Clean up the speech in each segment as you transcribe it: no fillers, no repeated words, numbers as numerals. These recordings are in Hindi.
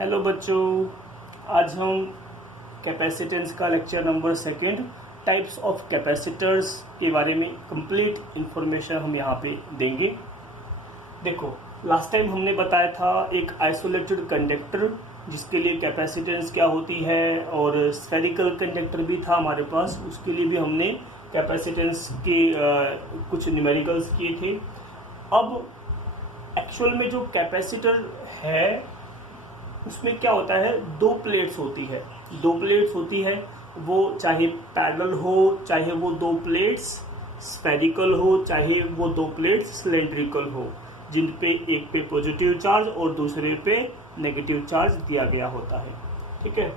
हेलो बच्चों, आज हम कैपेसिटेंस का lecture number second types of capacitors के बारे में कंप्लीट इंफॉर्मेशन हम यहाँ पे देंगे। देखो, लास्ट टाइम हमने बताया था एक आइसोलेटेड कंडक्टर जिसके लिए कैपेसिटेंस क्या होती है, और स्फेरिकल कंडक्टर भी था हमारे पास, उसके लिए भी हमने कैपेसिटेंस के कुछ न्यूमेरिकल्स किए थे। अब एक्चुअल में जो कैपेसिटर है उसमें क्या होता है, दो प्लेट्स होती है। वो चाहे पैरेलल हो, चाहे वो दो प्लेट्स स्फेरिकल हो, चाहे वो दो प्लेट्स सिलेंड्रिकल हो, जिन पे एक पे पॉजिटिव चार्ज और दूसरे पे नेगेटिव चार्ज दिया गया होता है। ठीक है,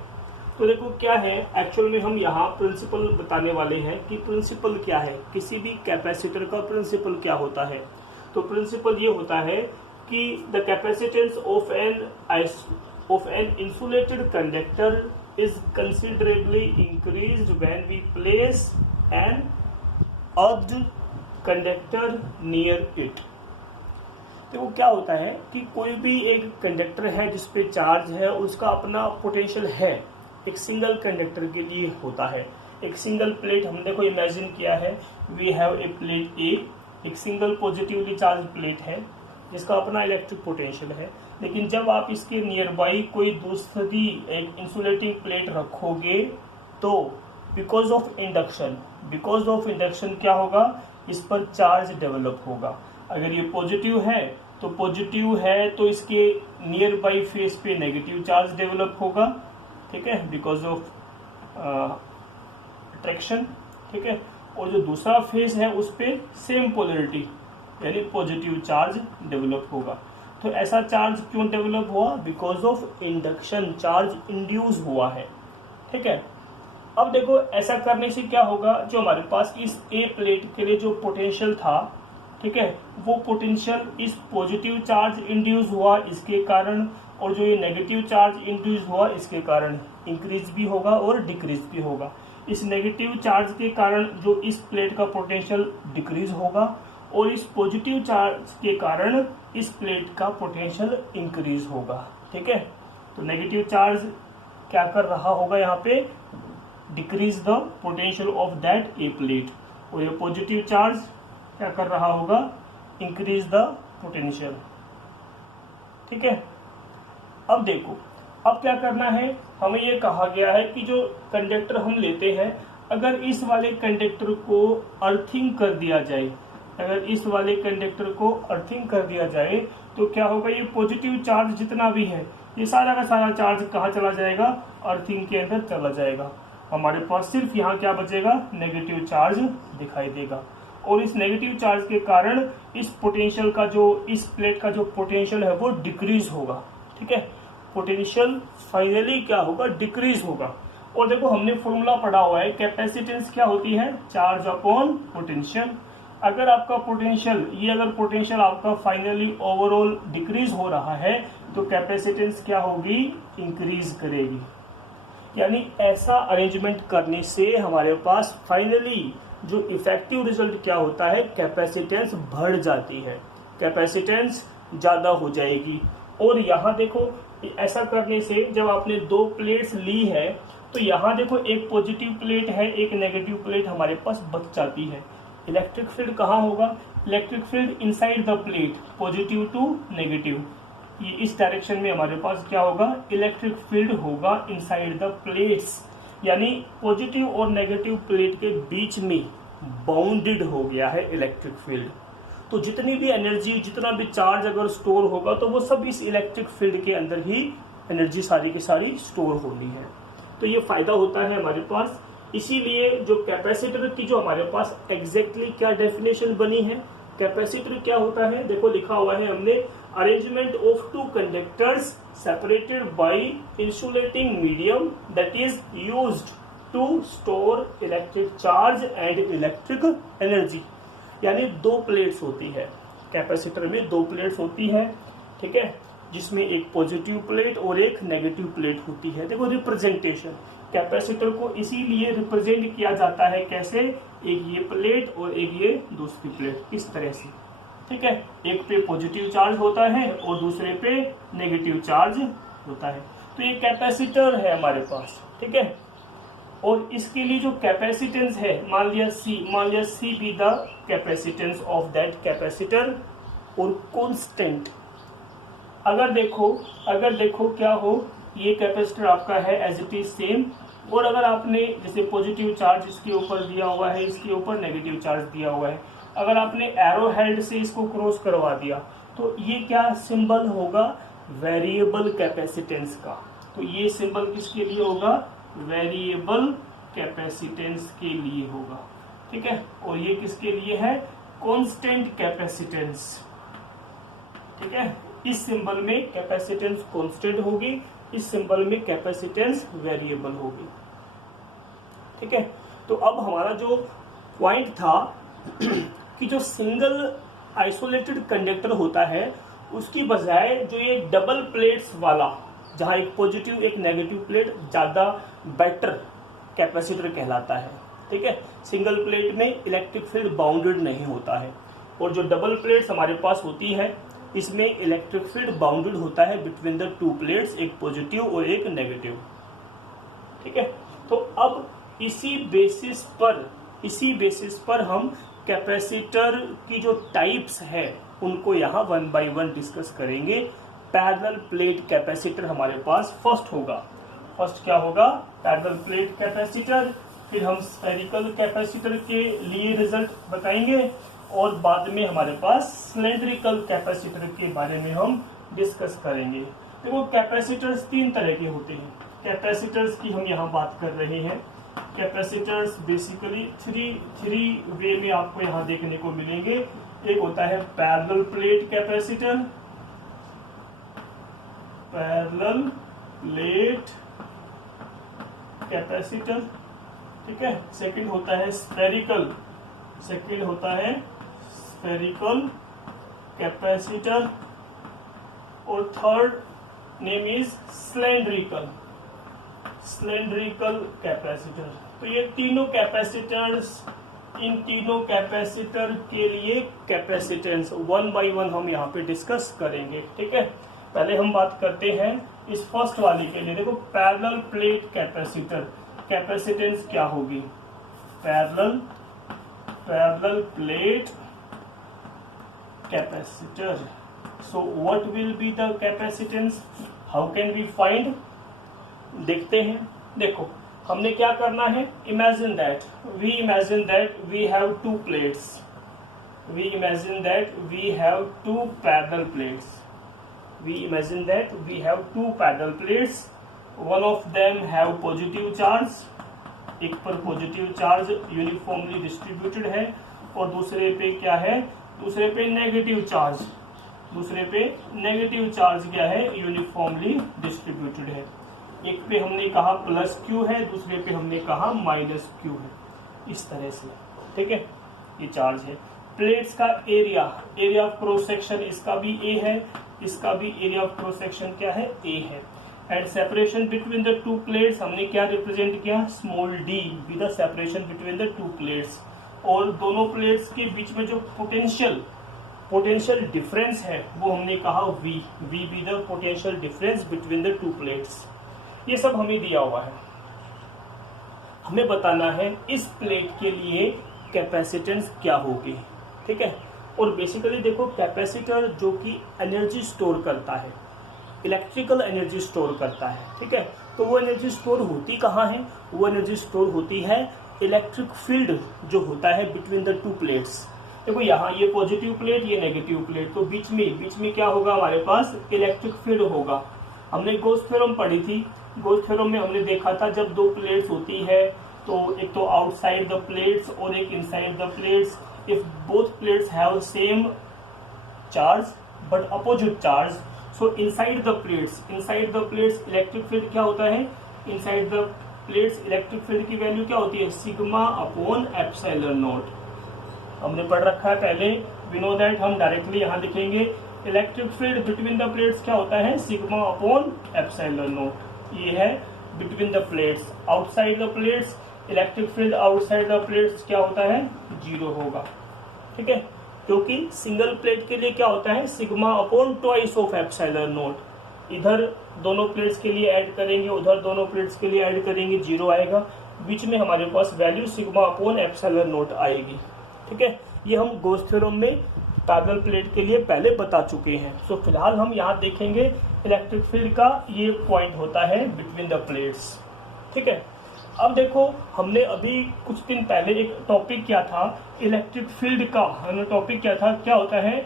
तो देखो क्या है, एक्चुअल में हम यहाँ प्रिंसिपल बताने वाले हैं कि प्रिंसिपल क्या है, किसी भी कैपेसिटर का प्रिंसिपल क्या होता है। तो प्रिंसिपल ये होता है कि the capacitance of an insulated conductor is considerably increased when we place an earthed conductor near it। देखो क्या होता है कि कोई भी एक कंडक्टर है जिसपे चार्ज है, उसका अपना पोटेंशियल है, एक सिंगल कंडक्टर के लिए होता है। एक सिंगल प्लेट हमने देखो इमेजिन किया है, वी हैव ए प्लेट ए, एक सिंगल पॉजिटिवली चार्ज प्लेट है जिसका अपना इलेक्ट्रिक पोटेंशियल है। लेकिन जब आप इसके नियर बाई कोई दूसरी एक इंसुलेटिंग प्लेट रखोगे तो बिकॉज ऑफ इंडक्शन क्या होगा, इस पर चार्ज डेवलप होगा। अगर ये पॉजिटिव है तो इसके नियर बाई फेस पे नेगेटिव चार्ज डेवलप होगा। ठीक है, बिकॉज ऑफ अट्रैक्शन। ठीक है, और जो दूसरा फेस है उस पे सेम पोलरिटी यानी पॉजिटिव चार्ज डेवलप होगा। तो ऐसा चार्ज क्यों डेवलप हुआ, because of induction, charge induce हुआ है। ठीक है, अब देखो ऐसा करने से क्या होगा, जो हमारे पास इस ए प्लेट के लिए जो पोटेंशियल था, ठीक है, वो पोटेंशियल इस पॉजिटिव चार्ज इंड्यूस हुआ इसके कारण, और जो ये नेगेटिव चार्ज इंड्यूस हुआ इसके कारण इंक्रीज भी होगा और डिक्रीज भी होगा। इस नेगेटिव चार्ज के कारण जो इस प्लेट का पोटेंशियल डिक्रीज होगा, और इस पॉजिटिव चार्ज के कारण इस प्लेट का पोटेंशियल इंक्रीज होगा। ठीक है, तो नेगेटिव चार्ज क्या कर रहा होगा, यहाँ पे decrease the potential of that A plate, और ये पॉजिटिव चार्ज क्या कर रहा होगा, इंक्रीज द पोटेंशियल। ठीक है, अब देखो अब क्या करना है, हमें ये कहा गया है कि जो कंडक्टर हम लेते हैं, अगर इस वाले कंडक्टर को अर्थिंग कर दिया जाए, तो क्या होगा, ये पॉजिटिव चार्ज जितना भी है ये सारा का सारा चार्ज कहाँ चला जाएगा, अर्थिंग के अंदर चला जाएगा। हमारे पास सिर्फ यहाँ क्या बचेगा, नेगेटिव चार्ज दिखाई देगा। और इस नेगेटिव चार्ज के कारण इस पोटेंशियल का इस प्लेट का जो पोटेंशियल है वो डिक्रीज होगा। ठीक है, पोटेंशियल फाइनली क्या होगा, डिक्रीज होगा। और देखो हमने फॉर्मूला पढ़ा हुआ है, कैपेसिटेंस क्या होती है, चार्ज अपॉन पोटेंशियल। अगर आपका पोटेंशियल आपका फाइनली ओवरऑल डिक्रीज हो रहा है तो कैपेसिटेंस क्या होगी, इंक्रीज करेगी। यानी ऐसा अरेंजमेंट करने से हमारे पास फाइनली जो इफेक्टिव रिजल्ट क्या होता है, कैपेसिटेंस बढ़ जाती है, कैपेसिटेंस ज्यादा हो जाएगी। और यहाँ देखो ऐसा करने से जब आपने दो प्लेट्स ली है तो यहाँ देखो एक पॉजिटिव प्लेट है, एक नेगेटिव प्लेट हमारे पास बच जाती है। इलेक्ट्रिक फील्ड कहाँ होगा, electric field inside the plate, positive to negative, ये इस डायरेक्शन में हमारे पास क्या होगा, इलेक्ट्रिक फील्ड होगा इनसाइड द प्लेट्स। यानी पॉजिटिव और नेगेटिव प्लेट के बीच में बाउंडेड हो गया है इलेक्ट्रिक फील्ड। तो जितनी भी एनर्जी, जितना भी चार्ज अगर स्टोर होगा तो वो सब इस इलेक्ट्रिक फील्ड के अंदर ही एनर्जी सारी की सारी स्टोर होनी है। तो ये फायदा होता है हमारे पास। इसीलिए जो कैपेसिटर की जो हमारे पास एग्जैक्टली क्या डेफिनेशन बनी है, कैपेसिटर क्या होता है, देखो लिखा हुआ है हमने, arrangement of two conductors separated by insulating medium that is used to store electric charge and electric energy. यानी दो प्लेट्स होती है, कैपेसिटर में दो प्लेट्स होती है। ठीक है, जिसमें एक पॉजिटिव प्लेट और एक नेगेटिव प्लेट होती है। देखो रिप्रेजेंटेशन, कैपेसिटर को इसीलिए रिप्रेजेंट किया जाता है कैसे, एक ये प्लेट और एक ये दूसरी प्लेट, इस तरह से। ठीक है, एक पे पॉजिटिव चार्ज होता है और दूसरे पे नेगेटिव चार्ज होता है। तो ये कैपेसिटर है हमारे पास, ठीक है। और इसके लिए जो कैपेसिटेंस है, मान लिया C be the capacitance of that capacitor और कांस्टेंट। अगर देखो क्या हो, ये कैपेसिटर आपका है एज इट इज सेम, और अगर आपने जैसे पॉजिटिव चार्ज इसके ऊपर दिया हुआ है, इसके ऊपर नेगेटिव चार्ज दिया हुआ है, अगर आपने एरो हेड से इसको क्रॉस करवा दिया तो ये क्या सिंबल होगा, वेरिएबल कैपेसिटेंस का। तो ये सिंबल किसके लिए होगा, वेरिएबल कैपेसिटेंस के लिए होगा, ठीक है। और ये किसके लिए है, कांस्टेंट कैपेसिटेंस, ठीक है। इस सिंबल में कैपेसिटेंस कांस्टेंट होगी, इस सिंबल में कैपेसिटेंस वेरिएबल होगी, ठीक है। तो अब हमारा जो पॉइंट था कि जो सिंगल आइसोलेटेड कंडक्टर होता है उसकी बजाय जो ये डबल प्लेट्स वाला, जहां एक पॉजिटिव एक नेगेटिव प्लेट ज्यादा बेटर कैपेसिटर कहलाता है, ठीक है। सिंगल प्लेट में इलेक्ट्रिक फील्ड बाउंडेड नहीं होता है, और जो डबल प्लेट्स हमारे पास होती है इसमें इलेक्ट्रिक फील्ड बाउंडेड होता है बिटवीन द टू प्लेट्स, एक पॉजिटिव और एक नेगेटिव, ठीक है। तो अब इसी बेसिस पर हम कैपेसिटर की जो टाइप्स है उनको यहाँ 1 by 1 डिस्कस करेंगे। पैरेलल प्लेट कैपेसिटर हमारे पास फर्स्ट होगा। फर्स्ट क्या होगा, पैरेलल प्लेट कैपेसिटर, फिर हम स्फेरिकल कैपेसिटर के लिए रिजल्ट बताएंगे, और बाद में हमारे पास सिलेंड्रिकल कैपेसिटर के बारे में हम डिस्कस करेंगे। देखो कैपेसिटर्स 3 तरह के होते हैं। कैपेसिटर्स की हम यहाँ बात कर रहे हैं। कैपेसिटर्स बेसिकली थ्री वे में आपको यहाँ देखने को मिलेंगे। एक होता है parallel plate capacitor, parallel plate capacitor, ठीक है। सेकंड होता है स्फेरिकल कैपेसिटर, और third name is cylindrical capacitor. तो ये तीनों कैपेसिटर्स, इन तीनों कैपेसिटर के लिए कैपेसिटेंस 1 by 1 हम यहाँ पे डिस्कस करेंगे, ठीक है। पहले हम बात करते हैं इस फर्स्ट वाली के लिए। देखो पैरेलल प्लेट कैपेसिटर, कैपेसिटेंस क्या होगी, parallel plate capacitor. So what will be the capacitance, how can we find, देखते हैं। देखो हमने क्या करना है, imagine that we have two plates, one of them have positive charge, एक पर पॉजिटिव चार्ज यूनिफॉर्मली डिस्ट्रीब्यूटेड है, और दूसरे पे क्या है, दूसरे पे नेगेटिव चार्ज क्या है, यूनिफॉर्मली डिस्ट्रीब्यूटेड है। एक पे हमने कहा प्लस क्यू है, दूसरे पे हमने कहा माइनस क्यू है, इस तरह से, ठीक है। ये चार्ज है। प्लेट्स का एरिया ऑफ क्रॉस सेक्शन, इसका भी ए है, इसका भी एरिया ऑफ क्रॉस सेक्शन क्या है, ए है। And separation between the two plates हमने क्या रिप्रेजेंट किया, small D be the separation between the two plates. और दोनों प्लेट्स के बीच में जो पोटेंशियल डिफरेंस है वो हमने कहा V be the potential difference between the two plates. ये सब हमें दिया हुआ है। हमें बताना है इस प्लेट के लिए कैपेसिटेंस क्या होगी, ठीक है। और बेसिकली देखो कैपेसिटर जो कि एनर्जी स्टोर करता है, इलेक्ट्रिकल एनर्जी स्टोर करता है, ठीक है। तो वो एनर्जी स्टोर होती कहाँ है, वो एनर्जी स्टोर होती है इलेक्ट्रिक फील्ड जो होता है बिटवीन द टू प्लेट्स। देखो यहाँ ये पॉजिटिव प्लेट, ये नेगेटिव प्लेट, तो बीच में क्या होगा, हमारे पास इलेक्ट्रिक फील्ड होगा। हमने गॉस थ्योरम पढ़ी थी। गॉस थ्योरम में हमने देखा था जब दो प्लेट्स होती है तो एक तो आउटसाइड द प्लेट्स और एक inside the plates, if both plates have same charge but opposite charge, so inside the plates electric field क्या होता है, inside the plates electric field की वैल्यू क्या होती है, सिग्मा अपॉन एप्सिलॉन नॉट। हमने पढ़ रखा है पहले, वी नो दैट। हम डायरेक्टली यहाँ लिखेंगे electric field between the plates क्या होता है, सिग्मा अपॉन एप्सिलॉन नॉट। ये है between the plates. Outside the plates electric field outside the plates क्या होता है, 0 होगा, ठीक है। क्योंकि सिंगल प्लेट के लिए क्या होता है, sigma upon twice of epsilon not. इधर दोनों प्लेट्स के लिए ऐड करेंगे, उधर दोनों प्लेट्स के लिए ऐड करेंगे, 0 आएगा। बीच में हमारे पास value sigma upon epsilon not आएगी। ठीक है, ये हम गॉस थ्योरम में पैरेलल प्लेट के लिए पहले बता चुके हैं। सो फिलहाल हम यहाँ देखेंगे इलेक्ट्रिक फील्ड का ये पॉइंट होता है बिटवीन द प्लेट्स। ठीक है, अब देखो हमने अभी कुछ दिन पहले एक टॉपिक किया था इलेक्ट्रिक फील्ड का, हमने टॉपिक किया था क्या होता है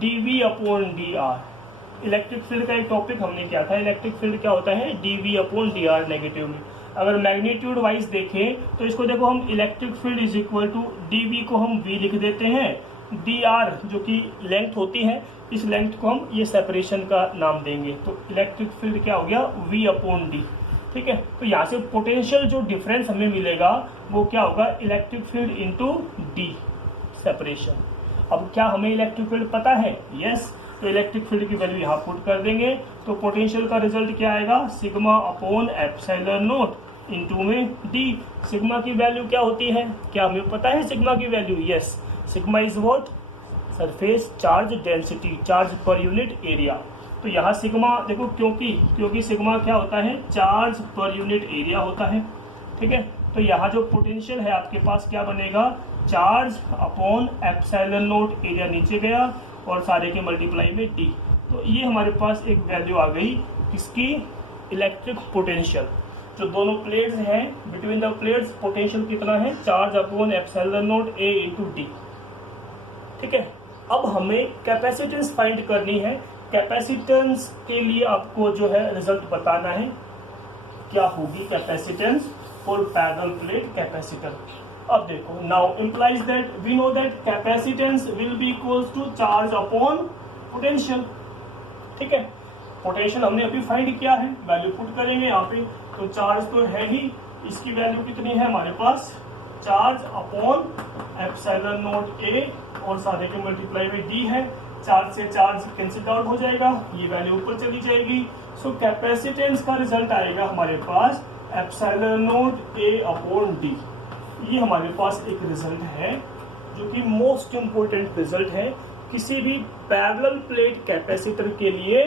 dv upon dr। Electric field का एक टॉपिक हमने किया था, इलेक्ट्रिक फील्ड क्या होता है dv अपॉन dr नेगेटिव में। अगर मैग्नीट्यूड वाइज देखें तो इसको देखो हम electric field is equal to dv को हम v लिख देते हैं, dr जो कि लेंथ होती है, इस लेंथ को हम ये सेपरेशन का नाम देंगे। तो इलेक्ट्रिक फील्ड क्या हो गया v अपॉन d। ठीक है, तो यहाँ से पोटेंशियल जो डिफरेंस हमें मिलेगा वो क्या होगा electric field into D separation. अब क्या हमें इलेक्ट्रिक फील्ड पता है? यस, तो इलेक्ट्रिक फील्ड की वैल्यू यहाँ पुट कर देंगे तो पोटेंशियल का रिजल्ट क्या आएगा sigma upon epsilon naught into में डी। सिग्मा की वैल्यू क्या होती है, क्या हमें पता है सिग्मा की value? Yes, sigma is what surface charge density, charge per unit area. तो यहाँ सिग्मा देखो क्योंकि सिग्मा क्या होता है चार्ज पर यूनिट एरिया होता है। ठीक है, तो यहाँ जो पोटेंशियल है आपके पास क्या बनेगा charge upon epsilon not, area नीचे गया और सारे के मल्टीप्लाई में डी। तो ये हमारे पास एक वैल्यू आ गई किसकी इलेक्ट्रिक पोटेंशियल। जो दोनों प्लेट्स हैं बिटवीन द प्लेट्स पोटेंशियल कितना है charge upon epsilon not A into D. ठीक है, अब हमें कैपेसिटेंस फाइंड करनी है। कैपेसिटेंस के लिए आपको जो है रिजल्ट बताना है क्या होगी capacitance for parallel plate capacitor. अब देखो now implies that we know that capacitance will be equals to charge upon potential. ठीक है, पोटेंशियल हमने अभी फाइंड किया है, वैल्यू पुट करेंगे यहाँ पे। तो चार्ज तो है ही, इसकी वैल्यू कितनी है हमारे पास charge upon epsilon not A और सारे के मल्टीप्लाई में डी है। चार्ज से चार्ज कैंसिल आउट हो जाएगा, ये वैल्यू ऊपर चली जाएगी। सो कैपेसिटेंस का रिजल्ट आएगा हमारे पास epsilon not A upon D. ये हमारे पास एक रिजल्ट है जो कि मोस्ट इंपोर्टेंट रिजल्ट है किसी भी पैरेलल प्लेट कैपेसिटर के लिए।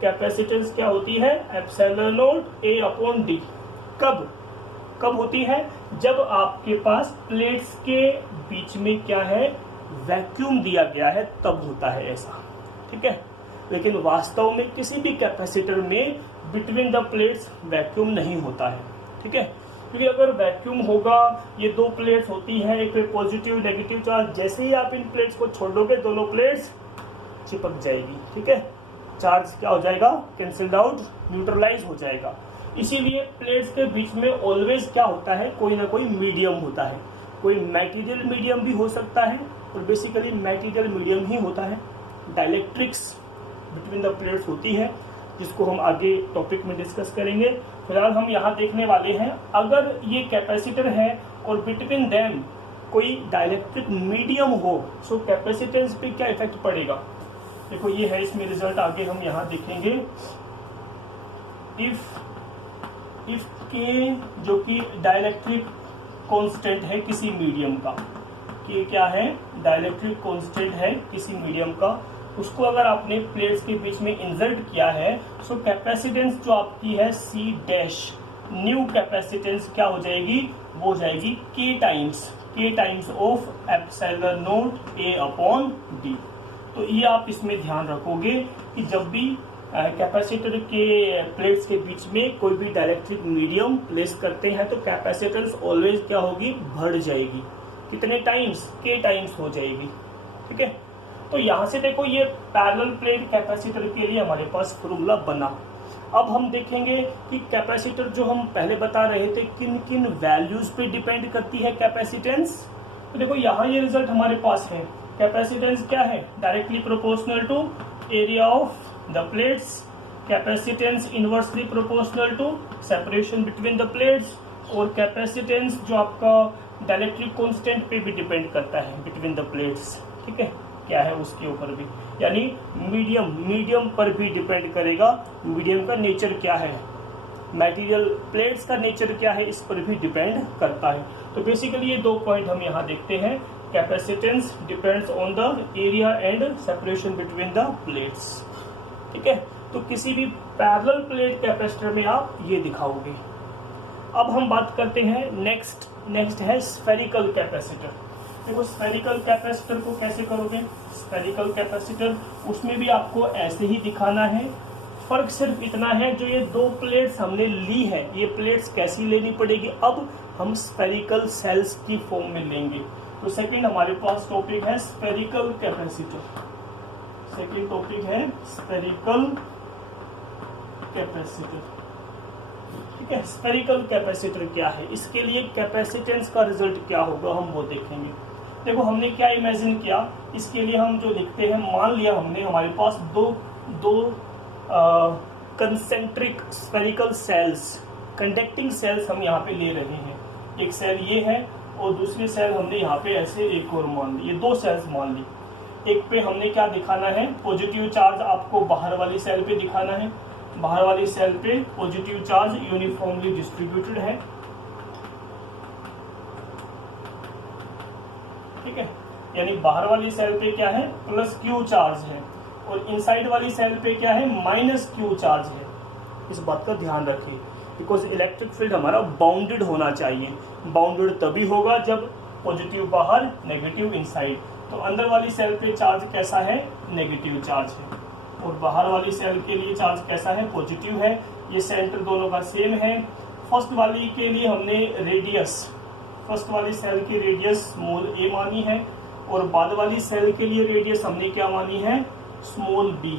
कैपेसिटेंस क्या होती है epsilon not A upon D. कब होती है जब आपके पास प्लेट्स के बीच में क्या है वैक्यूम दिया गया है, तब होता है ऐसा। ठीक है, लेकिन वास्तव में किसी भी कैपेसिटर में बिटवीन द प्लेट्स वैक्यूम नहीं होता है। ठीक है, क्योंकि अगर वैक्यूम होगा, ये दो प्लेट्स होती हैं, एक पे पॉजिटिव नेगेटिव चार्ज, जैसे ही आप इन प्लेट्स को छोड़ दोगे दोनों प्लेट्स चिपक जाएगी। ठीक है, चार्ज क्या हो जाएगा कैंसिल्ड आउट, न्यूट्रलाइज हो जाएगा। इसीलिए प्लेट्स के बीच में ऑलवेज क्या होता है कोई ना कोई मीडियम होता है। कोई मटेरियल मीडियम भी हो सकता है और बेसिकली मटेरियल मीडियम ही होता है। डाइलेक्ट्रिक्स बिटवीन द प्लेट्स होती है जिसको हम आगे टॉपिक में डिस्कस करेंगे। फिलहाल हम यहाँ देखने वाले हैं अगर ये कैपेसिटर है और बिटवीन देम कोई डाइलेक्ट्रिक मीडियम हो सो कैपेसिटेंस पे क्या इफेक्ट पड़ेगा। देखो ये है इसमें रिजल्ट, आगे हम यहाँ देखेंगे। इफ के जो कि डाइलेक्ट्रिक कांस्टेंट है किसी मीडियम का, कि क्या है डाइलेक्ट्रिक कांस्टेंट है किसी मीडियम का, उसको अगर आपने प्लेट्स के बीच में इंसर्ट किया है सो कैपेसिटेंस जो आपकी है सी डैश, न्यू कैपेसिटेंस क्या हो जाएगी वो हो जाएगी के times of epsilon not A upon D. तो ये आप इसमें ध्यान रखोगे कि जब भी कैपेसिटर के प्लेट्स के बीच में कोई भी डाइलेक्ट्रिक मीडियम प्लेस करते हैं तो कैपेसिटेंस ऑलवेज क्या होगी बढ़ जाएगी। कितने टाइम्स के टाइम्स हो जाएगी। ठीक है, तो यहां से देखो ये पैरेलल प्लेट कैपेसिटर के लिए हमारे पास फॉर्मूला बना। अब हम देखेंगे कि कैपेसिटर जो हम पहले बता रहे थे किन किन वैल्यूज पे डिपेंड करती है कैपेसिटेंस। तो देखो यहाँ ये रिजल्ट हमारे पास है। कैपेसिटेंस क्या है directly proportional to area of the plates, capacitance inversely proportional to separation between the plates, और कैपेसिटेंस जो आपका डाइलेक्ट्रिक कांस्टेंट पे भी डिपेंड करता है बिटवीन द प्लेट्स। ठीक है, क्या है उसके ऊपर भी, यानी मीडियम पर भी डिपेंड करेगा। मीडियम का नेचर क्या है, मटेरियल प्लेट्स का नेचर क्या है, इस पर भी डिपेंड करता है। तो बेसिकली ये दो पॉइंट हम यहाँ देखते हैं। Capacitance depends on the area and separation between the plates. ठीक है, तो किसी भी पैरेलल प्लेट कैपेसिटर में आप ये दिखाओगे। अब हम बात करते हैं नेक्स्ट है स्फेरिकल कैपेसिटर। देखो स्फेरिकल कैपेसिटर को कैसे करोगे, स्फेरिकल कैपेसिटर उसमें भी आपको ऐसे ही दिखाना है। फर्क सिर्फ इतना है, जो ये दो प्लेट्स हमने ली है, ये प्लेट्स कैसी लेनी पड़ेगी, अब हम स्फेरिकल सेल्स की फॉर्म में लेंगे। तो सेकंड हमारे पास टॉपिक है स्फेरिकल कैपेसिटर। सेकंड टॉपिक है स्फेरिकल कैपेसिटर। ठीक है, स्फेरिकल कैपेसिटर क्या है, इसके लिए कैपेसिटेंस का रिजल्ट क्या होगा हम वो देखेंगे। देखो हमने क्या इमेजिन किया, इसके लिए हम जो लिखते हैं, मान लिया हमने हमारे पास दो concentric spherical shells, conducting shells हम यहाँ पे ले रहे हैं। एक सेल ये है और दूसरी सेल हमने यहाँ पे ऐसे एक और मान ली, ये दो सेल्स मान ली। एक पे हमने क्या दिखाना है, पॉजिटिव चार्ज आपको बाहर वाली सेल पे दिखाना है। बाहर वाली सेल पे पॉजिटिव चार्ज यूनिफॉर्मली डिस्ट्रीब्यूटेड है। ठीक है, यानी बाहर वाली सेल पे क्या है, प्लस क्यू चार्ज है, और इनसाइड वाली सेल पे क्या है, माइनस क्यू चार्ज है। इस बात का ध्यान रखिए, बिकॉज इलेक्ट्रिक फील्ड हमारा बाउंडेड होना चाहिए। बाउंडेड तभी होगा जब पॉजिटिव बाहर, नेगेटिव इनसाइड। तो अंदर वाली सेल पे चार्ज कैसा है, नेगेटिव चार्ज है, और बाहर वाली सेल के लिए चार्ज कैसा है, पॉजिटिव है। ये सेंटर दोनों का सेम है। फर्स्ट वाली के लिए हमने रेडियस, फर्स्ट वाली सेल की रेडियस स्मॉल ए मानी है, और बाद वाली सेल के लिए रेडियस हमने क्या मानी है, small b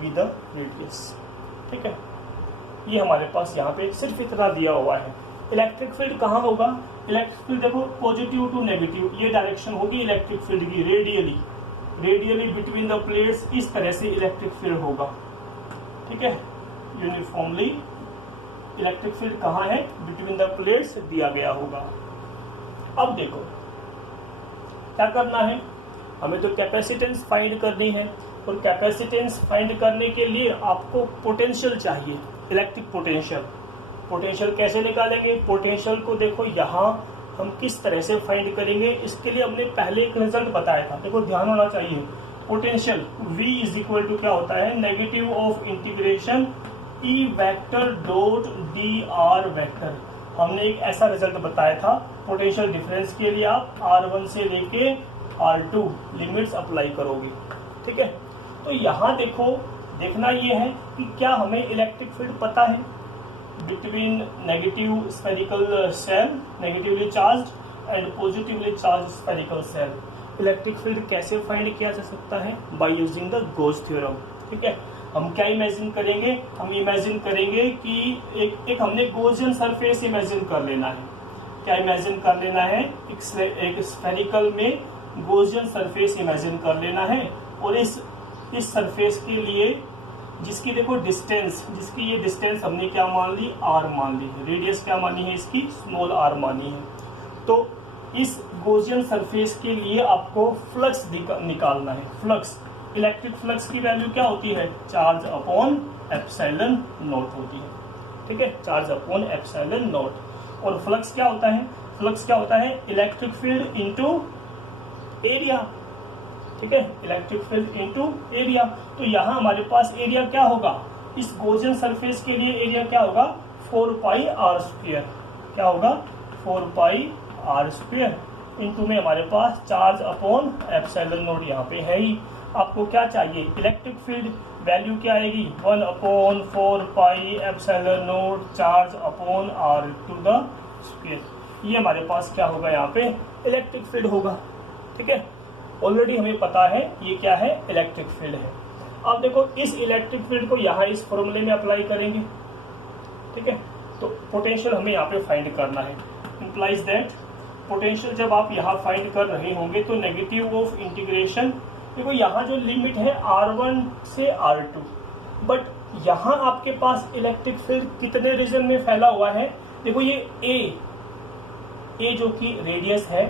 be the radius. ठीक है, ये हमारे पास यहाँ पे सिर्फ इतना दिया हुआ है। इलेक्ट्रिक फील्ड कहाँ होगा, इलेक्ट्रिक फील्ड देखो पॉजिटिव टू नेगेटिव, ये डायरेक्शन होगी इलेक्ट्रिक फील्ड की, रेडियली बिटवीन द प्लेट्स, इस तरह से इलेक्ट्रिक फील्ड होगा। ठीक है, यूनिफॉर्मली इलेक्ट्रिक फील्ड कहाँ है, बिटवीन द प्लेट्स दिया गया होगा। अब देखो क्या करना है, हमें तो कैपेसिटेंस फाइंड करनी है, और कैपेसिटेंस फाइंड करने के लिए आपको पोटेंशियल चाहिए, इलेक्ट्रिक पोटेंशियल कैसे निकालेंगे, पोटेंशियल को देखो यहाँ हम किस तरह से फाइंड करेंगे, इसके लिए हमने पहले एक रिजल्ट बताया था। देखो ध्यान होना चाहिए, potential V is equal to क्या होता है, negative of integration E vector dot dr vector. हमने एक ऐसा रिजल्ट बताया था, पोटेंशियल डिफरेंस के लिए आप R1 से लेके R2 लिमिट्स अप्लाई करोगे। ठीक है, तो यहाँ देखो, देखना ये है कि क्या हमें इलेक्ट्रिक फील्ड पता है between negative spherical shell, negatively charged and positively charged spherical shell. Electric field कैसे फाइंड किया जा सकता है, by using the Gauss theorem. ठीक है, हम क्या इमेजिन करेंगे, हम इमेजिन करेंगे कि एक हमने गॉसियन सरफेस इमेजिन कर लेना है। क्या इमेजिन कर लेना है, एक स्फेरिकल में गॉसियन सरफेस इमेजिन कर लेना है, और इस सरफेस के लिए जिसकी देखो डिस्टेंस, जिसकी ये डिस्टेंस हमने क्या मान ली, r मान ली है, रेडियस क्या मानी है इसकी, स्मॉल r मानी है। तो इस गॉसियन सरफेस के लिए आपको फ्लक्स निकालना है। फ्लक्स, इलेक्ट्रिक फ्लक्स की वैल्यू क्या होती है, चार्ज अपॉन एप्सिलॉन नॉट होती है। ठीक है, चार्ज अपॉन एप्सिलॉन नॉट। और फ्लक्स क्या होता है, फ्लक्स क्या होता है, इलेक्ट्रिक फील्ड इनटू एरिया। ठीक है, इलेक्ट्रिक फील्ड इनटू एरिया। तो यहाँ हमारे पास एरिया क्या होगा, इस गॉसियन सरफेस के लिए एरिया क्या होगा, 4 पाई r स्क्वायर। क्या होगा, 4 पाई r स्क्वायर। इनटू में हमारे पास चार्ज अपॉन एप्सिलॉन नॉट यहाँ पे है ही। आपको क्या चाहिए, इलेक्ट्रिक फील्ड वैल्यू क्या आएगी, 1 upon 4 pi epsilon naught charge upon r to the square. ये हमारे पास क्या होगा, यहाँ पे इलेक्ट्रिक फील्ड होगा। ठीक है, ऑलरेडी हमें पता है ये क्या है, इलेक्ट्रिक फील्ड है। अब देखो इस इलेक्ट्रिक फील्ड को यहाँ इस फॉर्मूले में अप्लाई करेंगे। ठीक है, तो पोटेंशियल हमें यहाँ पे फाइंड करना है। इंप्लाइज दैट पोटेंशियल जब आप यहाँ फाइंड कर रहे होंगे तो नेगेटिव ऑफ इंटीग्रेशन, देखो यहाँ जो लिमिट है R1 से R2, बट यहाँ आपके पास इलेक्ट्रिक फील्ड कितने रीजन में फैला हुआ है, देखो ये A जो कि रेडियस है,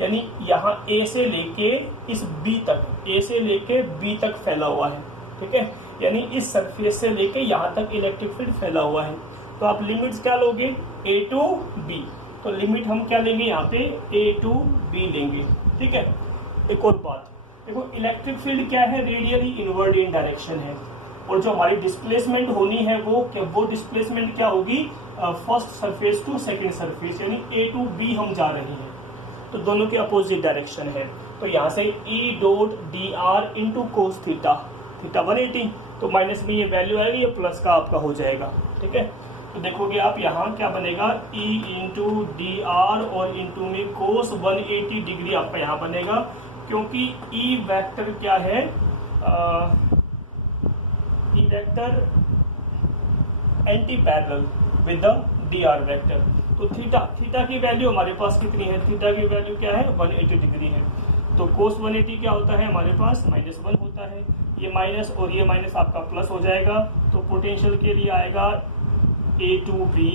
यानी यहाँ A से लेके इस B तक, A से लेके B तक फैला हुआ है। ठीक है, यानी इस सरफेस से लेके यहाँ तक इलेक्ट्रिक फील्ड फैला हुआ है। तो आप लिमिट्स क्या लोगे, A टू B। तो लिमिट हम क्या लेंगे, यहाँ पे A टू B लेंगे। ठीक है, एक और बात देखो, इलेक्ट्रिक फील्ड क्या है, रेडियली इनवर्ड इन डायरेक्शन है। और जो हमारी डिस्प्लेसमेंट होनी है वो डिस्प्लेसमेंट क्या होगी, first surface to second surface, यानी ए टू बी हम जा रहे हैं, तो दोनों के अपोजिट डायरेक्शन है। तो यहाँ से E dot D R into cos theta, theta 180, तो माइनस में ये वैल्यू आएगी, ये प्लस का आपका हो जाएगा। ठीक है, तो देखोगे आप यहाँ क्या बनेगा, E इंटू डी आर और इंटू में कोस 180 डिग्री आपका यहाँ बनेगा, क्योंकि E वेक्टर क्या है, E vector anti parallel with the D R vector. तो थीटा की वैल्यू हमारे पास कितनी है, थीटा की वैल्यू क्या है, 180 डिग्री है। तो कोस 180 क्या होता है हमारे पास, -1 होता है, ये माइनस और ये माइनस आपका प्लस हो जाएगा। तो पोटेंशियल के लिए आएगा A to B,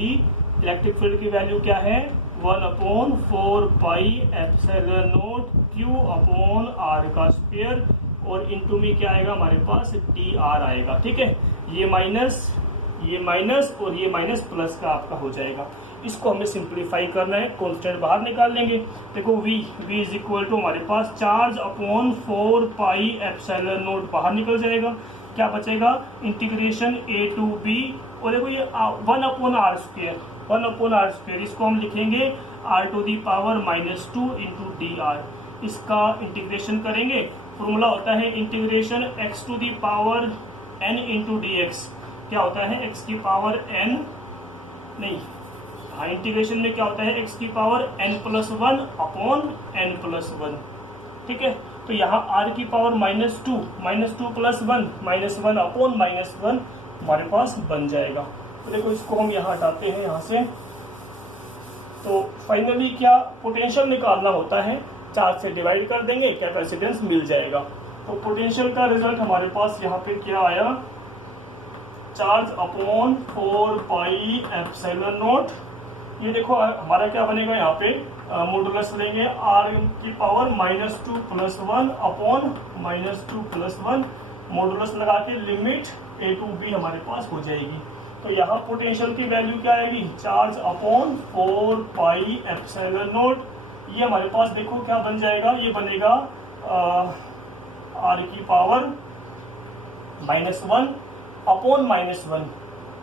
electric field की वैल्यू क्या है, 1/4 pi epsilon naught Q upon R का स्क्वायर, और इनटू में क्या आएगा हमारे पास, डी आर आएगा। ठीक है, ये माइनस और ये माइनस प्लस का आपका हो जाएगा। इसको हमें सिंप्लीफाई करना है, कांस्टेंट बाहर निकाल लेंगे। देखो v इज इक्वल टू हमारे पास charge upon 4 pi epsilon not बाहर निकल जाएगा, क्या बचेगा, इंटीग्रेशन ए टू बी, और देखो ये 1/r स्क्वायर, इसको हम लिखेंगे r to the power -2 into d r. इसका इंटीग्रेशन करेंगे, फॉर्मूला होता है integration x to the power n into d x. क्या होता है, x की पावर n नहीं, हाँ, इंटीग्रेशन में क्या होता है, x की पावर n+1 अपॉन n+1। ठीक है, तो यहाँ r की पावर -2 + 1 अपॉन -1 हमारे पास बन जाएगा। तो देखो इसको हम यहाँ हटाते हैं यहाँ से। तो फाइनली क्या पोटेंशियल निकालना होता है, चार्ज से डिवाइड कर देंगे, कैपेसिटेंस मिल जाएगा। तो पोटेंशियल का रिजल्ट हमारे पास यहाँ पे क्या आया, charge upon 4 pi epsilon not. ये देखो हमारा क्या बनेगा, यहाँ पे मॉडुलस लेंगे r की पावर -2 + 1 अपॉन -2 + 1, मॉडुलस लगा के लिमिट a टू b हमारे पास हो जाएगी। तो यहाँ पोटेंशियल की वैल्यू क्या आएगी, charge upon 4 pi epsilon not. ये हमारे पास देखो क्या बन जाएगा, ये बनेगा r की पावर -1 अपॉन -1,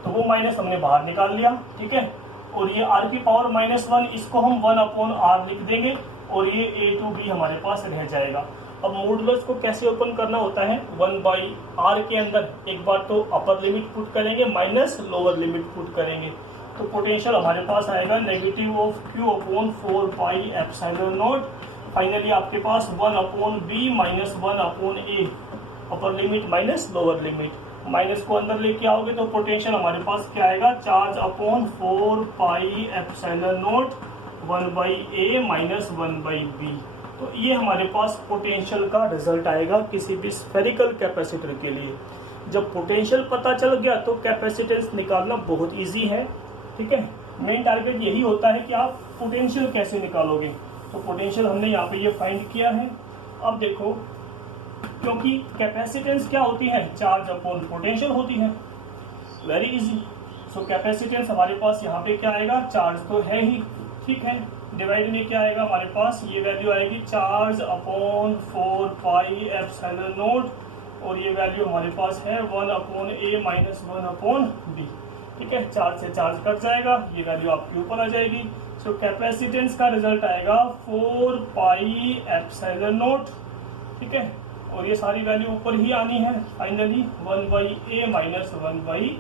तो वो माइनस हमने बाहर निकाल लिया। ठीक है, और ये r की पावर -1, इसको हम 1/r लिख देंगे, और ये a टू b हमारे पास रह जाएगा। अब मॉडुलस को कैसे ओपन करना होता है, 1/r के अंदर एक बार तो अपर लिमिट पुट करेंगे माइनस लोअर लिमिट पुट करेंगे, तो पोटेंशियल हमारे पास आएगा -q/4 पाई एप्सिलॉन नॉट। फाइनली आपके पास 1/b - 1/a, अपर limit minus lower limit, minus को अंदर लेके आओगे तो पोटेंशियल हमारे पास क्या आएगा, charge upon 4 pi epsilon not 1/a - 1/b। तो ये हमारे पास पोटेंशियल का रिजल्ट आएगा किसी भी स्फेरिकल कैपेसिटर के लिए। जब पोटेंशियल पता चल गया तो कैपेसिटेंस निकालना बहुत इजी है। ठीक है, मेन टारगेट यही होता है कि आप पोटेंशियल कैसे निकालोगे। तो पोटेंशियल हमने यहाँ पे ये फाइंड किया है। अब देखो, क्योंकि कैपेसिटेंस क्या होती है, चार्ज अपॉन पोटेंशियल होती है, वेरी इजी। सो कैपेसिटेंस हमारे पास यहाँ पे क्या आएगा, चार्ज तो है ही, ठीक है, डिवाइड में क्या आएगा हमारे पास, ये वैल्यू आएगी charge upon 4 pi epsilon not, और ये वैल्यू हमारे पास है 1/a - 1/b। ठीक है, चार्ज से चार्ज कट जाएगा, ये वैल्यू आपके ऊपर आ जाएगी। सो कैपेसिटेंस का रिजल्ट आएगा 4 पाई एप्सिलॉन नॉट। ठीक है, और ये सारी वैल्यू ऊपर ही आनी है, फाइनली 1/a - 1/b।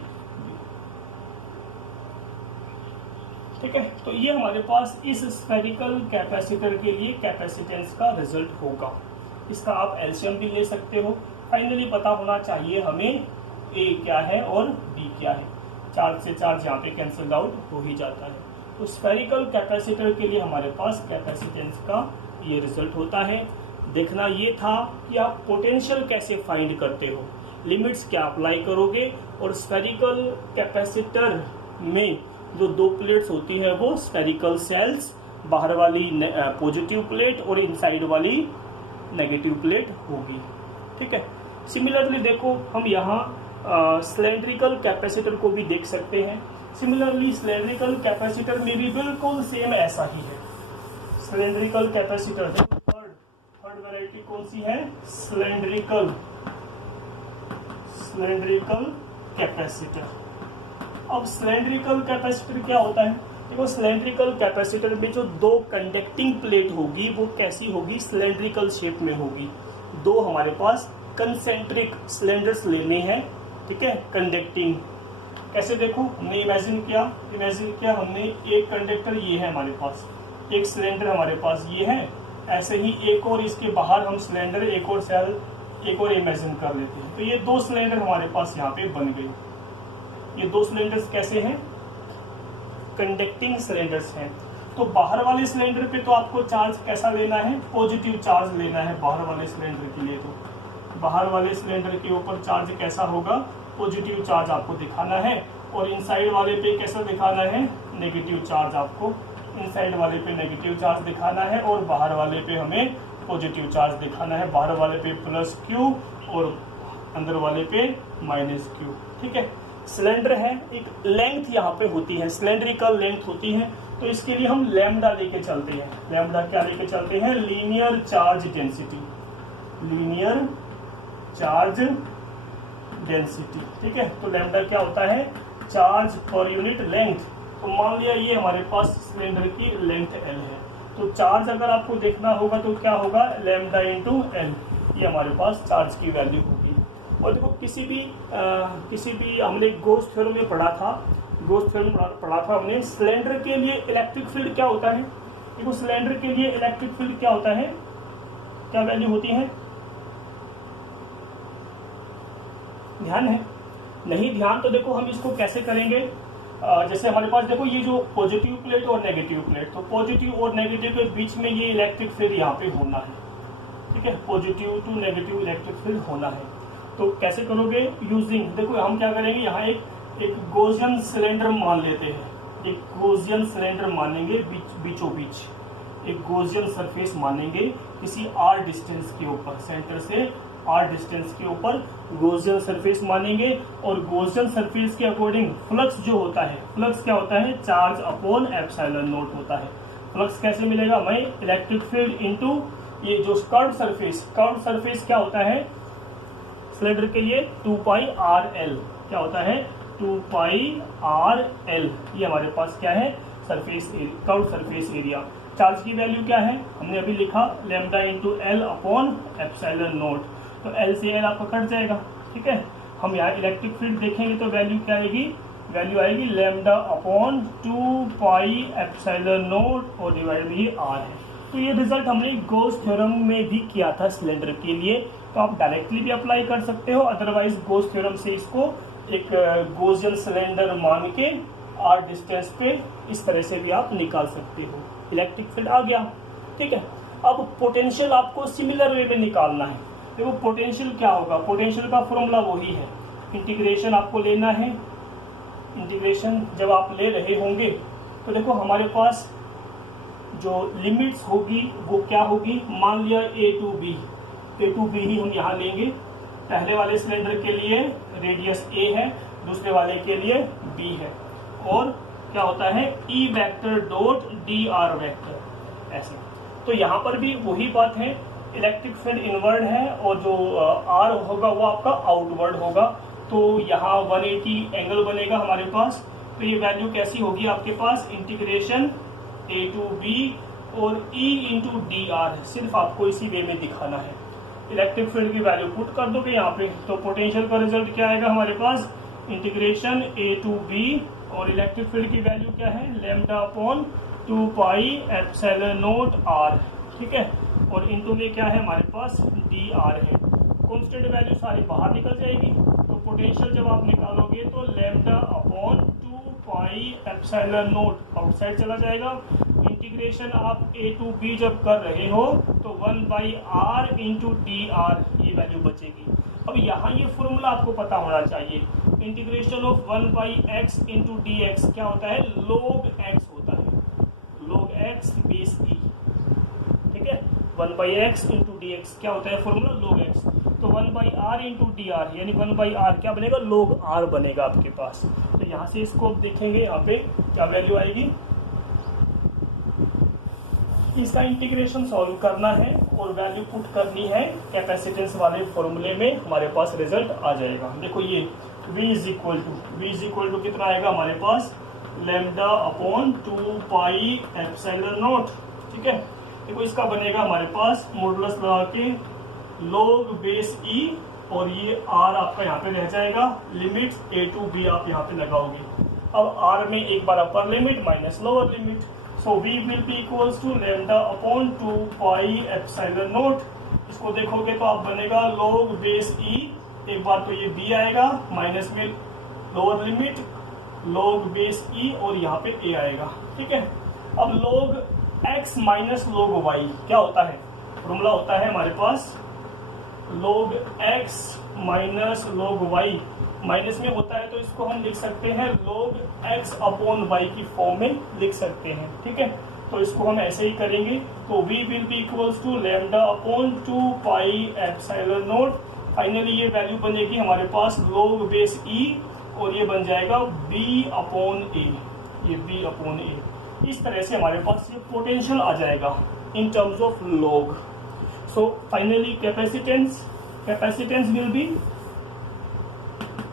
ठीक है, तो ये हमारे पास इस स्फेरिकल कैपेसिटर के लिए कैपेसिटेंस का रिजल्ट होगा। इसका आप एलसीएम भी ले सकते हो। फाइनली पता होना चाहिए हमें a क्या है और b क्या है। चार्ज से चार्ज यहाँ पे कैंसल आउट हो ही जाता है। तो स्फेरिकल कैपेसिटर के लिए हमारे पास कैपेसिटेंस का ये रिजल्ट होता है। देखना ये था कि आप पोटेंशियल कैसे फाइंड करते हो, लिमिट्स क्या अप्लाई करोगे, और स्फेरिकल कैपेसिटर में जो दो प्लेट्स होती है वो स्फेरिकल सेल्स, बाहर वाली पॉजिटिव प्लेट और इनसाइड वाली नेगेटिव प्लेट होगी। ठीक है, सिमिलरली देखो हम यहाँ सिलेंड्रिकल कैपेसिटर को भी देख सकते हैं। सिमिलरली सिलेंड्रिकल कैपेसिटर में भी बिल्कुल सेम ऐसा ही है। सिलेंड्रिकल कैपेसिटर थर्ड वैरायटी कौन सी है, सिलेंड्रिकल सिलेंड्रिकल कैपेसिटर। अब सिलेंड्रिकल कैपेसिटर क्या होता है? देखो सिलेंड्रिकल कैपेसिटर में जो दो कंडक्टिंग प्लेट होगी वो कैसी होगी? सिलेंड्रिकल शेप में होगी। दो हमारे पास कंसेंट्रिक सिलेंडर्स लेने हैं, ठीक है, कंडक्टिंग। कैसे देखो, हमने इमेजिन किया हमने एक कंडक्टर ये है हमारे पास, एक सिलेंडर हमारे पास ये है, ऐसे ही एक और इसके बाहर हम सिलेंडर एक और सेल एक और इमेजिन कर लेते हैं। तो ये दो सिलेंडर हमारे पास यहाँ पे बन गए। ये दो सिलेंडर्स कैसे हैं? कंडक्टिंग सिलेंडर्स हैं। तो बाहर वाले सिलेंडर पे तो आपको चार्ज कैसा लेना है? पॉजिटिव चार्ज लेना है बाहर वाले सिलेंडर के लिए। तो बाहर वाले सिलेंडर के ऊपर चार्ज कैसा होगा? पॉजिटिव चार्ज आपको दिखाना है। और इनसाइड वाले पे कैसा दिखाना है? नेगेटिव चार्ज आपको इनसाइड वाले पे नेगेटिव चार्ज दिखाना है और बाहर वाले पे हमें पॉजिटिव चार्ज दिखाना है। बाहर वाले पे प्लस क्यू और अंदर वाले पे माइनस क्यू, ठीक है। सिलेंडर है, एक लेंथ यहाँ पे होती है, सिलेंड्रिकल लेंथ होती है, तो इसके लिए हम लैम्डा लेके चलते हैं। लैम्डा क्या लेके चलते हैं? Linear charge density, linear charge density, ठीक है। तो लैम्डा क्या होता है? Charge per unit length. तो मान लिया ये हमारे पास सिलेंडर की लेंथ एल है, तो चार्ज अगर आपको देखना होगा तो क्या होगा? लैम्डा इंटू एल, ये हमारे पास चार्ज की वैल्यू होगी। और देखो किसी भी हमने गॉस थ्योरम में पढ़ा था, हमने सिलेंडर के लिए इलेक्ट्रिक फील्ड क्या होता है? देखो सिलेंडर के लिए इलेक्ट्रिक फील्ड क्या होता है, क्या वैल्यू होती है? ध्यान है? नहीं ध्यान? तो देखो हम इसको कैसे करेंगे। जैसे हमारे पास देखो ये जो पॉजिटिव प्लेट और नेगेटिव प्लेट, तो पॉजिटिव और नेगेटिव के बीच में ये इलेक्ट्रिक फील्ड यहाँ पे होना है, ठीक है, positive to negative electric field होना है। तो कैसे करोगे? यूजिंग, देखो हम क्या करेंगे, यहाँ एक गॉसियन सिलेंडर मान लेते हैं, एक गॉसियन सिलेंडर मानेंगे, बीचों बीच एक गॉसियन सरफेस मानेंगे किसी आर डिस्टेंस के ऊपर, सेंटर से आर डिस्टेंस के ऊपर गॉसियन सरफेस मानेंगे। और गॉसियन सरफेस के अकॉर्डिंग फ्लक्स जो होता है, फ्लक्स क्या होता है? चार्ज अपॉन एप्सिलॉन नॉट होता है। फ्लक्स कैसे मिलेगा? भाई इलेक्ट्रिक फील्ड इनटू ये जो कर्व्ड सरफेस क्या होता है सिलेंडर के लिए? 2 पाई आर एल। क्या होता है? 2 पाई आर एल। ये हमारे पास क्या है? Surface, curved surface area. Charge की वैल्यू क्या है? हमने अभी लिखा lambda into L upon epsilon not. तो एल से एल आपका कट जाएगा, ठीक है। हम यहाँ इलेक्ट्रिक फील्ड देखेंगे तो वैल्यू क्या आएगी? वैल्यू आएगी lambda upon 2 pi epsilon not और डिवाइड में ये आर है। तो ये रिजल्ट हमने गॉस थ्योरम में भी किया था सिलेंडर के लिए, तो आप डायरेक्टली भी अप्लाई कर सकते हो, अदरवाइज गॉस थ्योरम से इसको एक गॉसियन सिलेंडर मान के आर डिस्टेंस पे इस तरह से भी आप निकाल सकते हो। इलेक्ट्रिक फील्ड आ गया, ठीक है। अब पोटेंशियल आपको सिमिलर वे में निकालना है। देखो पोटेंशियल क्या होगा? पोटेंशियल का फॉर्मूला वही है, इंटीग्रेशन आपको लेना है। इंटीग्रेशन जब आप ले रहे होंगे तो देखो हमारे पास जो लिमिट्स होगी वो क्या होगी? मान लिया ए टू बी ही हम यहाँ लेंगे। पहले वाले सिलेंडर के लिए रेडियस ए है, दूसरे वाले के लिए बी है, और क्या होता है? E vector dot D R vector, ऐसे। तो यहाँ पर भी वही बात है, इलेक्ट्रिक फील्ड इनवर्ड है और जो आर होगा वो आपका आउटवर्ड होगा। तो यहाँ 180 एंगल बनेगा हमारे पास। तो ये वैल्यू कैसी होगी आपके पास? इंटीग्रेशन ए टू बी और ई इंटू डी आर, सिर्फ आपको इसी वे में दिखाना है। इलेक्ट्रिक फील्ड की वैल्यू पुट कर दोगे यहाँ पे, तो पोटेंशियल का रिजल्ट क्या आएगा हमारे पास? इंटीग्रेशन ए टू बी और इलेक्ट्रिक फील्ड की वैल्यू क्या है? Lambda upon 2 pi epsilon naught r, ठीक है। और इनटू में क्या है हमारे पास? डी आर है। कांस्टेंट वैल्यू सारी बाहर निकल जाएगी, तो पोटेंशियल जब आप निकालोगे तो lambda upon 2 pi epsilon not outside चला जाएगा। इंटीग्रेशन आप ए टू बी जब कर रहे हो तो 1 by r into d r, ये वैल्यू बचेगी। अब यहाँ ये फॉर्मूला आपको पता होना चाहिए, integration of 1 by x into d x क्या होता है? log x होता है, log x बेस ई, ठीक है। 1 by x into d x क्या होता है फॉर्मूला? log x। तो 1 by r into d r, यानी 1 बाई आर क्या बनेगा? log r बनेगा आपके पास। तो यहाँ से इसको आप देखेंगे, यहाँ पे क्या वैल्यू आएगी? इसका इंटीग्रेशन सॉल्व करना है और वैल्यू पुट करनी है कैपेसिटेंस वाले फॉर्मूले में, हमारे पास रिजल्ट आ जाएगा। देखो ये V इज इक्वल टू कितना आएगा हमारे पास, lambda upon 2 pi epsilon not. ठीक है, देखो इसका बनेगा हमारे पास मॉडुलस लगा के log बेस E, और ये R आपका यहाँ पे रह जाएगा, लिमिट A टू B आप यहाँ पे लगाओगे। अब R में एक बार upper limit minus lower limit, so V will be equals to lambda upon 2 pi epsilon not. इसको देखोगे तो आप बनेगा log बेस E, एक बार तो ये B आएगा, माइनस में lower limit log base E और यहाँ पे A आएगा। ठीक है, अब log x minus log y क्या होता है, फॉर्मूला होता है हमारे पास log x minus log y, minus में होता है तो इसको हम लिख सकते हैं log x अपॉन y की फॉर्म में लिख सकते हैं। ठीक है, तो इसको हम ऐसे ही करेंगे, तो v will be equals to lambda upon 2 pi epsilon naught. Finally ये वैल्यू बनेगी हमारे पास log बेस E, और ये बन जाएगा b अपॉन a, ये b अपॉन a। इस तरह से हमारे पास ये पोटेंशियल आ जाएगा in terms of log। So finally capacitance will be,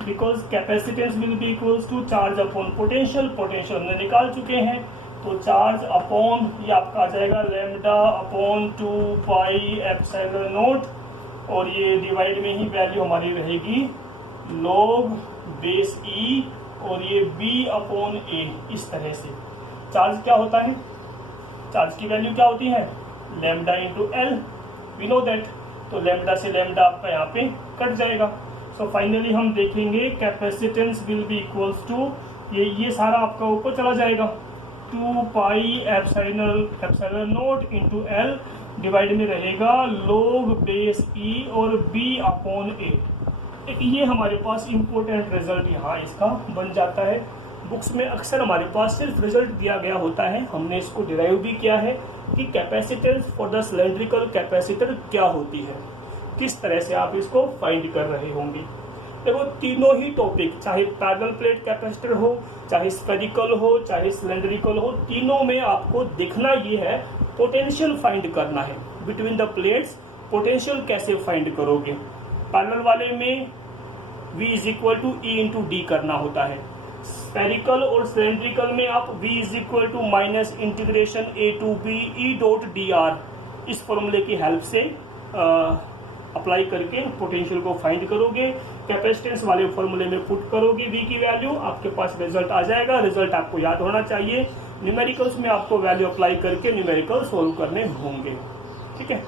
because capacitance will be equals to charge upon potential हमने निकाल चुके हैं, तो चार्ज अपॉन ये आपका आ जाएगा lambda upon 2 pi epsilon not, और ये डिवाइड में ही वैल्यू हमारी रहेगी log बेस E, और ये b अपॉन a। इस तरह से चार्ज क्या होता है, चार्ज की वैल्यू क्या होती है, lambda into L, we know that, तो लैम्डा से लैम्डा आपका यहाँ पे कट जाएगा। सो फाइनली हम देखेंगे capacitance will be equals to, ये सारा आपका ऊपर चला जाएगा 2 pi epsilon naught into L, divide में रहेगा log बेस E और b अपॉन a। ये हमारे पास इम्पोर्टेंट रिजल्ट यहाँ इसका बन जाता है। बुक्स में अक्सर हमारे पास सिर्फ रिजल्ट दिया गया होता है, हमने इसको डिराइव भी किया है कि capacitance for the cylindrical capacitor क्या होती है, किस तरह से आप इसको फाइंड कर रहे होंगे। देखो तीनों ही टॉपिक, चाहे पैरेलल प्लेट कैपेसिटर हो, चाहे स्फेरिकल हो, चाहे सिलेंड्रिकल हो, तीनों में आपको देखना ये है पोटेंशियल फाइंड करना है बिटवीन द प्लेट्स। पोटेंशियल कैसे फाइंड करोगे, पैरेलल वाले में V is equal to E into d करना होता है, स्फेरिकल और सिलेंड्रिकल में आप V is equal to minus integration A to B E dot dr, इस फॉर्मूले की हेल्प से अप्लाई करके पोटेंशियल को फाइंड करोगे। कैपेसिटेंस वाले फॉर्मूले में पुट करोगे V की वैल्यू, आपके पास रिजल्ट आ जाएगा। रिजल्ट आपको याद होना चाहिए, न्यूमेरिकल्स में आपको वैल्यू अप्लाई करके न्यूमेरिकल सोल्व करने होंगे। ठीक है,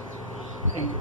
थैंक यू।